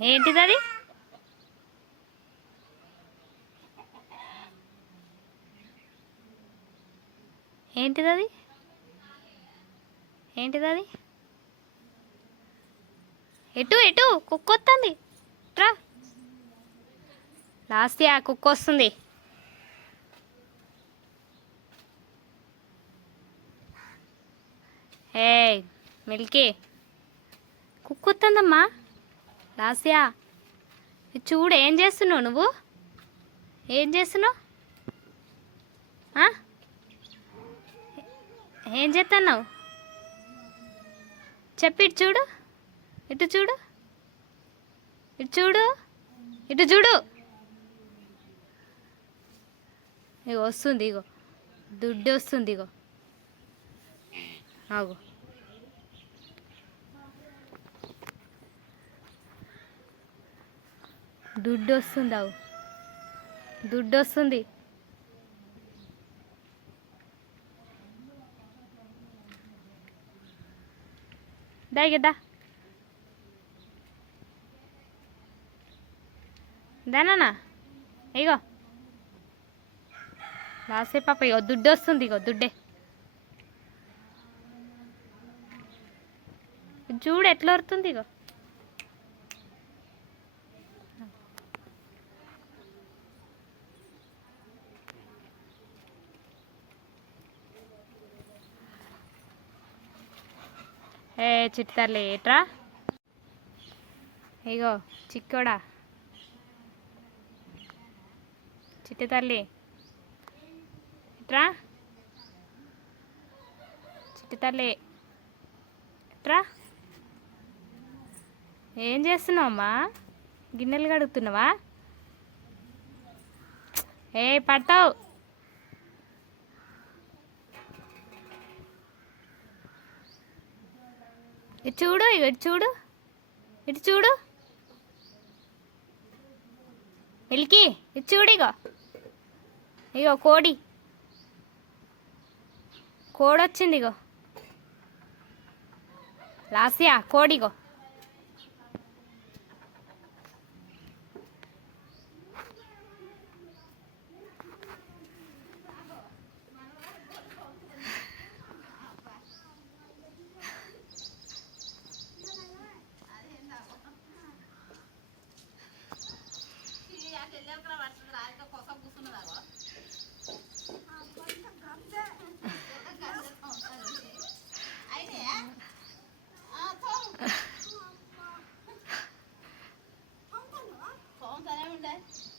ఏంటిది అది ఏంటిది అది ఏంటిది అది ఎటు ఎటు? కుక్క వస్తుంది ట్రా లాస్ట్ ఆ కుక్క వస్తుంది. ఏ మిల్కీ. కుక్క వస్తుందమ్మా రాసియా చూడు ఏం చేస్తున్నావు నువ్వు? ఏం చేస్తున్నావు? ఏం చేస్తున్నావు చెప్పి ఇటు చూడు ఇటు చూడు ఇటు చూడు ఇటు చూడు. ఇగో వస్తుంది ఇగో. దుడ్డు వస్తుంది ఇగో. ఆగు. దుడ్డు వస్తుంది అవు దుడ్డు వస్తుంది దాగిద్దా దానా ఇగో. లాసే పాప ఇగో దుడ్డు వస్తుంది ఇగో దుడ్డే. చూడు ఎట్లా వస్తుంది ఇగో. ఏ చిట్టాలి ఏట్రా ఇగో చిక్కోడా? చిట్టి తల్లి. ఇట్రా చిట్టి తల్లి. ఇట్రా ఏం చేస్తున్నావు అమ్మా? గిన్నెలు కడుగుతున్నావా? ఏ పడతావు. ఇటు చూడు ఇగో ఇటు చూడు ఇటు చూడు. మిల్కీ ఇటు చూడు ఇగో. ఇగో కోడి. కోడి వచ్చింది ఇగో లాసియా కోడిగో bye.